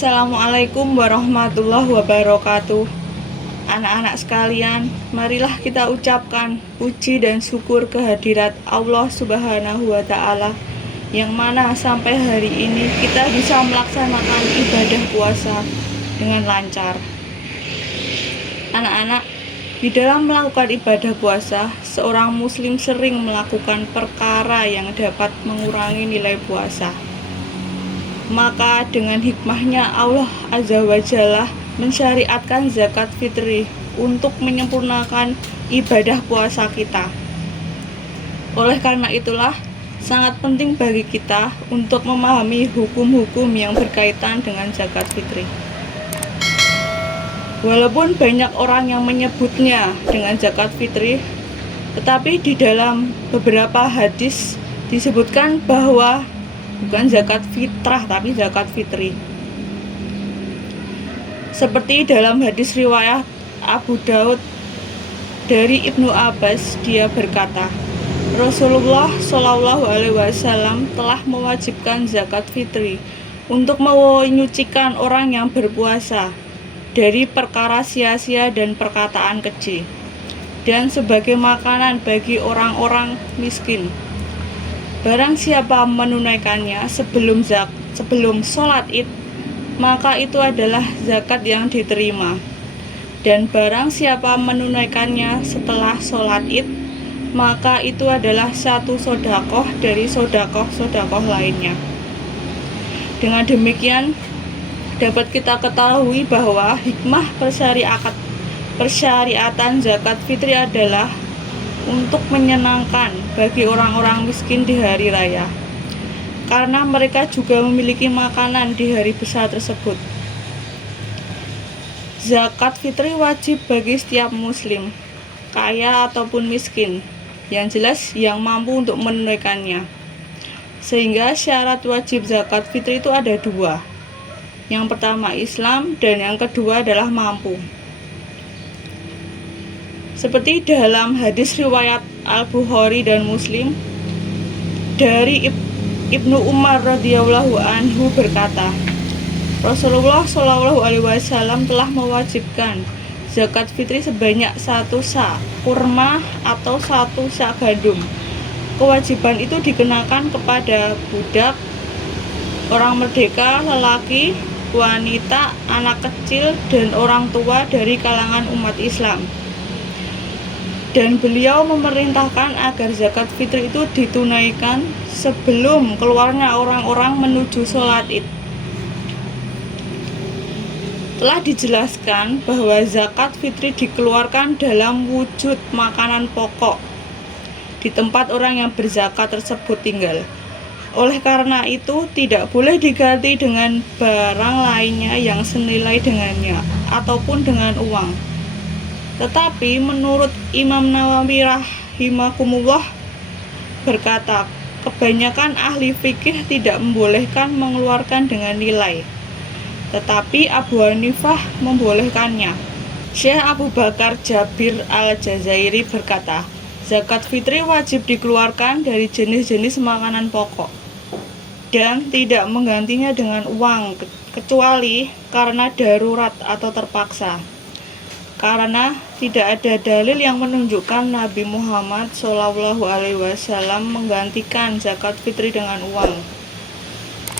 Assalamualaikum warahmatullahi wabarakatuh. Anak-anak sekalian, marilah kita ucapkan puji dan syukur kehadirat Allah Subhanahu wa Ta'ala, yang mana sampai hari ini kita bisa melaksanakan ibadah puasa dengan lancar. Anak-anak, di dalam melakukan ibadah puasa, seorang muslim sering melakukan perkara yang dapat mengurangi nilai puasa. Maka dengan hikmahnya Allah Azza wa Jalla mensyariatkan zakat fitri untuk menyempurnakan ibadah puasa kita. Oleh karena itulah, sangat penting bagi kita untuk memahami hukum-hukum yang berkaitan dengan zakat fitri. Walaupun banyak orang yang menyebutnya dengan zakat fitri, tetapi di dalam beberapa hadis disebutkan bahwa bukan zakat fitrah tapi zakat fitri. Seperti dalam hadis riwayat Abu Daud dari Ibnu Abbas, dia berkata, Rasulullah Shallallahu Alaihi Wasallam telah mewajibkan zakat fitri untuk menyucikan orang yang berpuasa dari perkara sia-sia dan perkataan keji, dan sebagai makanan bagi orang-orang miskin. Barang siapa menunaikannya sebelum sholat id, maka itu adalah zakat yang diterima. Dan barang siapa menunaikannya setelah sholat id, maka itu adalah satu sodakoh dari sodakoh lainnya. Dengan demikian, dapat kita ketahui bahwa hikmah persyariatan zakat fitri adalah untuk menyenangkan bagi orang-orang miskin di hari raya, karena mereka juga memiliki makanan di hari besar tersebut. Zakat fitri wajib bagi setiap muslim, kaya ataupun miskin, yang jelas yang mampu untuk menunaikannya. Sehingga syarat wajib zakat fitri itu ada dua. Yang pertama Islam, dan yang kedua adalah mampu. Seperti dalam hadis riwayat Al-Bukhari dan Muslim dari Ibnu Umar radhiyallahu anhu berkata, Rasulullah Shallallahu Alaihi Wasallam telah mewajibkan zakat fitri sebanyak 1 sa' kurma atau 1 sa' gandum. Kewajiban itu dikenakan kepada budak, orang merdeka, lelaki, wanita, anak kecil, dan orang tua dari kalangan umat Islam. Dan beliau memerintahkan agar zakat fitri itu ditunaikan sebelum keluarnya orang-orang menuju sholat id. Telah dijelaskan bahwa zakat fitri dikeluarkan dalam wujud makanan pokok di tempat orang yang berzakat tersebut tinggal. Oleh karena itu, tidak boleh diganti dengan barang lainnya yang senilai dengannya ataupun dengan uang. Tetapi menurut Imam Nawawi rahimahumullah berkata, kebanyakan ahli fikih tidak membolehkan mengeluarkan dengan nilai, tetapi Abu Hanifah membolehkannya. Syekh Abu Bakar Jabir Al-Jazairi berkata, zakat fitri wajib dikeluarkan dari jenis-jenis makanan pokok dan tidak menggantinya dengan uang, kecuali karena darurat atau terpaksa. Karena tidak ada dalil yang menunjukkan Nabi Muhammad Shallallahu Alaihi Wasallam menggantikan zakat fitri dengan uang.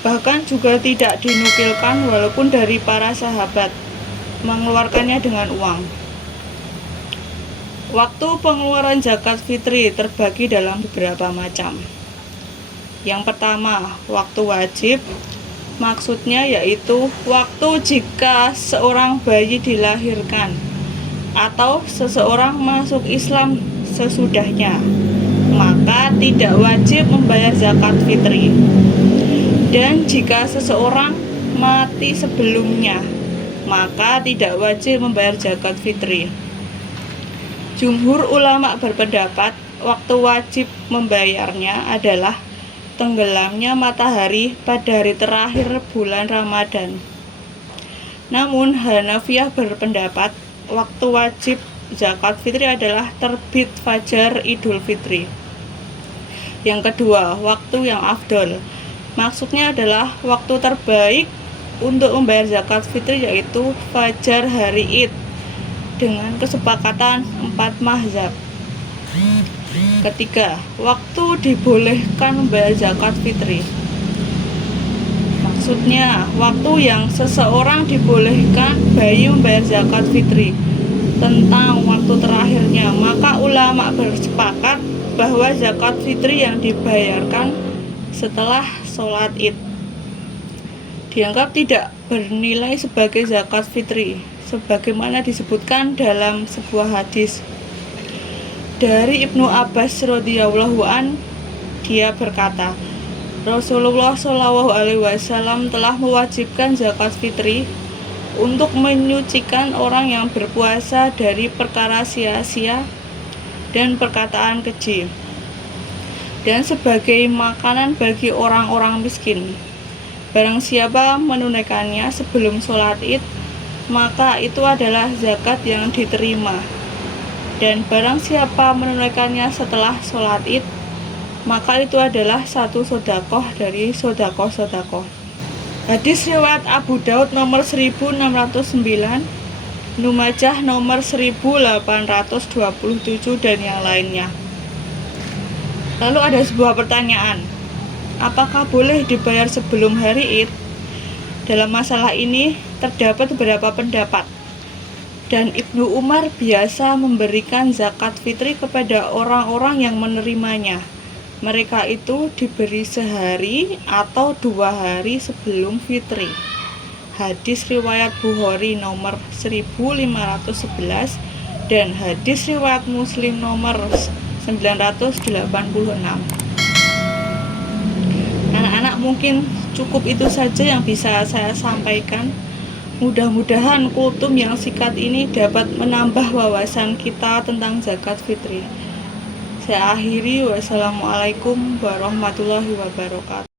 Bahkan juga tidak dinukilkan walaupun dari para sahabat mengeluarkannya dengan uang. Waktu pengeluaran zakat fitri terbagi dalam beberapa macam. Yang pertama, waktu wajib. Maksudnya yaitu waktu jika seorang bayi dilahirkan atau seseorang masuk Islam sesudahnya, maka tidak wajib membayar zakat fitri. Dan jika seseorang mati sebelumnya, maka tidak wajib membayar zakat fitri. Jumhur ulama berpendapat waktu wajib membayarnya adalah tenggelamnya matahari pada hari terakhir bulan Ramadan. Namun Hanafiyah berpendapat waktu wajib zakat fitri adalah terbit fajar Idul Fitri. Yang kedua, waktu yang afdol. Maksudnya adalah waktu terbaik untuk membayar zakat fitri yaitu fajar hari Id dengan kesepakatan 4 mazhab. Ketiga, waktu dibolehkan membayar zakat fitri. Maksudnya, waktu yang seseorang dibolehkan bagi membayar zakat fitri. Tentang waktu terakhirnya, maka ulama bersepakat bahwa zakat fitri yang dibayarkan setelah sholat Id dianggap tidak bernilai sebagai zakat fitri, sebagaimana disebutkan dalam sebuah hadis dari Ibnu Abbas radhiyallahu an. Dia berkata, Rasulullah Shallallahu alaihi wasallam telah mewajibkan zakat fitri untuk menyucikan orang yang berpuasa dari perkara sia-sia dan perkataan keji, dan sebagai makanan bagi orang-orang miskin. Barang siapa menunaikannya sebelum sholat Id, maka itu adalah zakat yang diterima. Dan barang siapa menunaikannya setelah sholat Id, maka itu adalah satu sodakoh dari sodakoh-sodakoh. Hadis riwayat Abu Daud nomor 1609, Ibnu Majah nomor 1827 dan yang lainnya. Lalu ada sebuah pertanyaan, apakah boleh dibayar sebelum hari Id? Dalam masalah ini terdapat beberapa pendapat. Dan Ibnu Umar biasa memberikan zakat fitri kepada orang-orang yang menerimanya. Mereka itu diberi sehari atau 2 hari sebelum fitri. Hadis riwayat Bukhari nomor 1511 dan hadis riwayat Muslim nomor 986. Anak-anak, mungkin cukup itu saja yang bisa saya sampaikan. Mudah-mudahan kultum yang singkat ini dapat menambah wawasan kita tentang zakat fitri. Saya akhiri, wassalamualaikum warahmatullahi wabarakatuh.